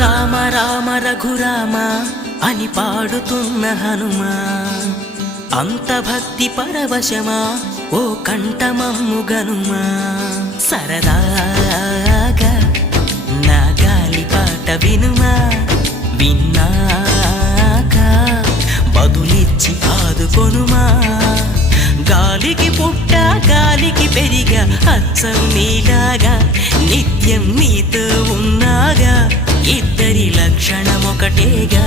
రామ రామ రఘురామ అని పాడుతున్న హనుమా, అంత భక్తి పరవశమా ఓ కంఠమమ్ము గనుమా. సరదాగా నా గాలి పాట వినుమా, విన్నాక బదులిచ్చి ఆదుకొనుమా. గాలికి పుట్ట గాలికి పెరిగా అచ్చం నీలాగా, నిత్యం నీతో ఉన్నాగా, ఇద్దరి లక్షణమొకటేగా.